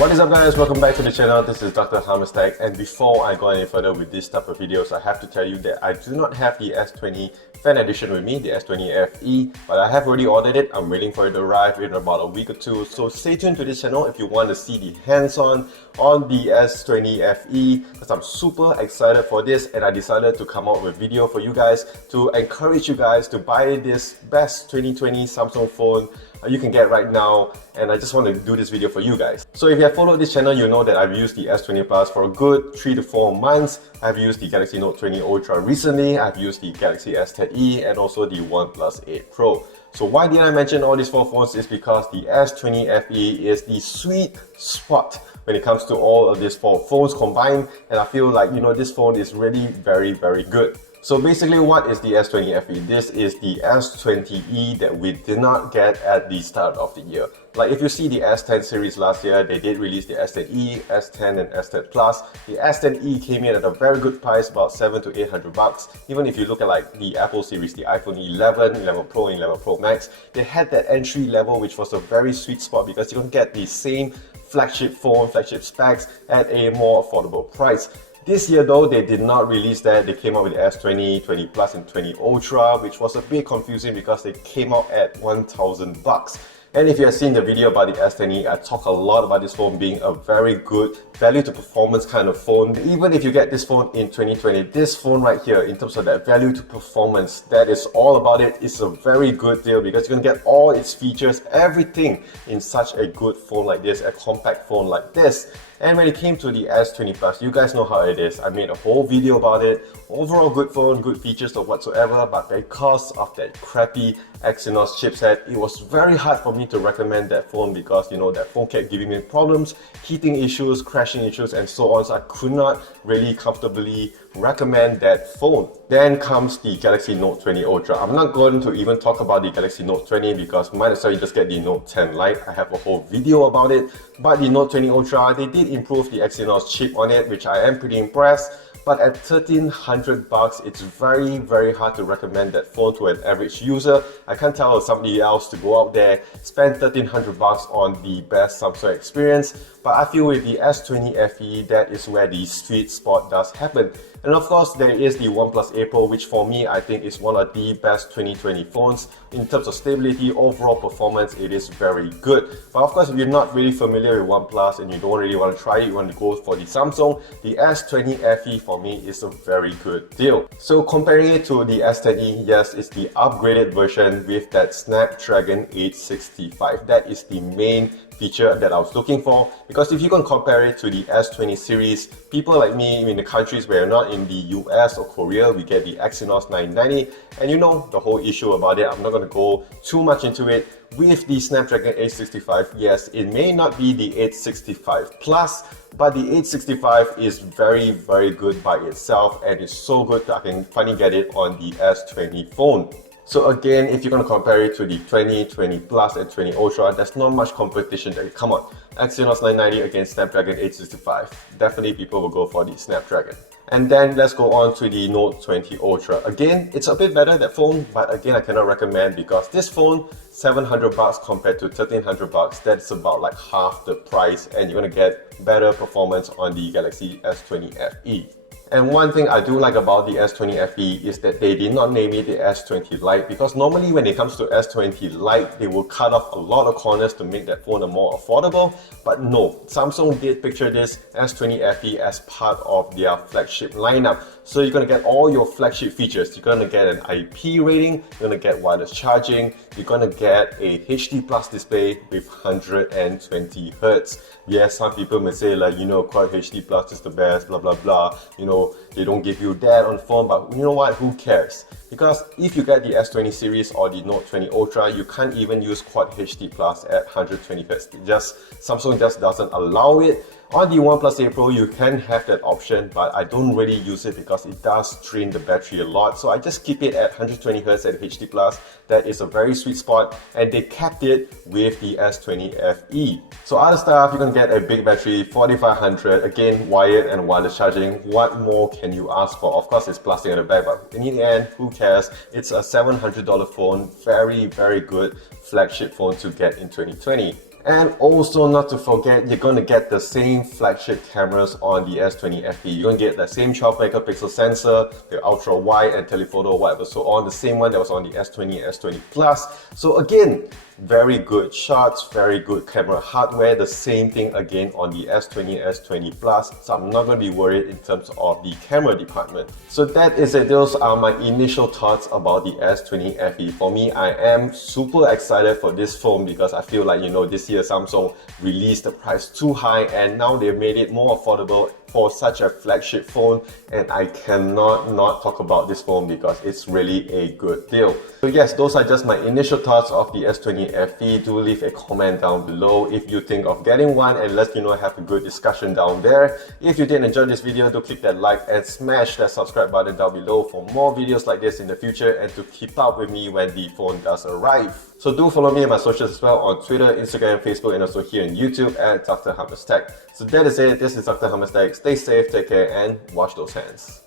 What is up guys, welcome back to the channel. This is Dr. Hammerstack, and before I go any further with this type of videos, I have to tell you that I do not have the S20 Fan Edition with me, the S20 FE, but I have already ordered it. I'm waiting for it to arrive in about a week or two, so stay tuned to this channel if you want to see the hands-on on the S20 FE, because I'm super excited for this and I decided to come out with a video for you guys to encourage you guys to buy this best 2020 Samsung phone you can get right now, and I just want to do this video for you guys. So if you have followed this channel, you know that I've used the S20 Plus for a good 3 to 4 months. I've used the Galaxy Note 20 Ultra recently, I've used the Galaxy S10e and also the OnePlus 8 Pro. So why did I mention all these 4 phones is because the S20 FE is the sweet spot when it comes to all of these 4 phones combined, and I feel like, you know, this phone is really very good. So basically, what is the S20 FE? This is the S20e that we did not get at the start of the year. Like if you see the S10 series last year, they did release the S10e, S10 and S10 Plus. The S10e came in at a very good price, about $700 to $800. Even if you look at like the Apple series, the iPhone 11, 11 Pro and 11 Pro Max, they had that entry level, which was a very sweet spot because you can get the same flagship phone, flagship specs at a more affordable price. This year though, they did not release that. They came out with the S20, 20 Plus and 20 Ultra, which was a bit confusing because they came out at $1,000. And if you have seen the video about the S10e, I talk a lot about this phone being a very good value to performance kind of phone. Even if you get this phone in 2020, this phone right here, in terms of that value to performance, that is all about it. It's a very good deal because you're gonna get all its features, everything in such a good phone like this, a compact phone like this. And when it came to the S20 Plus, you guys know how it is. I made a whole video about it. Overall good phone, good features or whatsoever, but because of that crappy Exynos chipset, it was very hard for me to recommend that phone because, you know, that phone kept giving me problems, heating issues, crashing issues and so on, so I could not really comfortably recommend that phone. Then comes the Galaxy Note 20 Ultra. I'm not going to even talk about the Galaxy Note 20 because might as well you just get the Note 10 Lite. I have a whole video about it. But the Note 20 Ultra, they did improve the Exynos chip on it, which I am pretty impressed. But at $1,300, it's very hard to recommend that phone to an average user. I can't tell somebody else to go out there, spend $1,300 on the best Samsung experience. But I feel with the S20 FE, that is where the sweet spot does happen. And of course, there is the OnePlus 8 Pro, which for me, I think is one of the best 2020 phones. In terms of stability, overall performance, it is very good. But of course, if you're not really familiar with OnePlus and you don't really want to try it, you want to go for the Samsung, the S20 FE for me is a very good deal. So comparing it to the S10e, yes, it's the upgraded version with that Snapdragon 865. That is the main feature that I was looking for, because if you can compare it to the S20 series, people like me in the countries where you're not in the US or Korea, we get the Exynos 990, and you know the whole issue about it. I'm not going to go too much into it. With the Snapdragon 865, yes, it may not be the 865 Plus, but the 865 is very good by itself, and it's so good that I can finally get it on the S20 phone. So again, if you're going to compare it to the 20, 20 Plus and 20 Ultra, there's not much competition that come on. Exynos 990 against Snapdragon 865. Definitely people will go for the Snapdragon. And then let's go on to the Note 20 Ultra. Again, it's a bit better, that phone, but again, I cannot recommend because this phone, $700 compared to $1,300, that's about like half the price, and you're going to get better performance on the Galaxy S20 FE. And one thing I do like about the S20 FE is that they did not name it the S20 Lite, because normally when it comes to S20 Lite, they will cut off a lot of corners to make that phone more affordable. But no, Samsung did picture this S20 FE as part of their flagship lineup. So you're going to get all your flagship features. You're going to get an IP rating, you're going to get wireless charging, you're going to get a HD Plus display with 120 Hz. Yes, some people may say like, you know, Quad HD Plus is the best, blah blah blah, you know, they don't give you that on the phone, but you know what, who cares? Because if you get the S20 series or the Note 20 Ultra, you can't even use Quad HD Plus at 120 Hz. Samsung just doesn't allow it. On the OnePlus 8 Pro, you can have that option, but I don't really use it because it does drain the battery a lot. So I just keep it at 120 Hz at HD Plus. That is a very sweet spot, and they kept it with the S20 FE. So other stuff, you can get a big battery, 4500, again wired and wireless charging. What more can you ask for? Of course, it's plastic at the back, but in the end, who cares? It's a $700 phone, very good flagship phone to get in 2020. And also not to forget, you're going to get the same flagship cameras on the S20 FE. You're going to get the same 12 megapixel sensor, the ultra wide and telephoto, whatever so on, the same one that was on the S20, S20 Plus. So again, very good shots, very good camera hardware, the same thing again on the S20, S20 Plus. So I'm not going to be worried in terms of the camera department. So that is it. Those are my initial thoughts about the S20 FE. For me, I am super excited for this phone because I feel like, this year Samsung released the price too high and now they've made it more affordable for such a flagship phone, and I cannot not talk about this phone because it's really a good deal. So yes, those are just my initial thoughts of the S20 FE. Do leave a comment down below if you think of getting one, and let me know, have a good discussion down there. If you did enjoy this video, do click that like and smash that subscribe button down below for more videos like this in the future and to keep up with me when the phone does arrive. So do follow me on my socials as well on Twitter, Instagram, Facebook, and also here on YouTube at Dr. Hummus Tech. So that is it. This is Dr. Hummus Tech. Stay safe, take care, and wash those hands.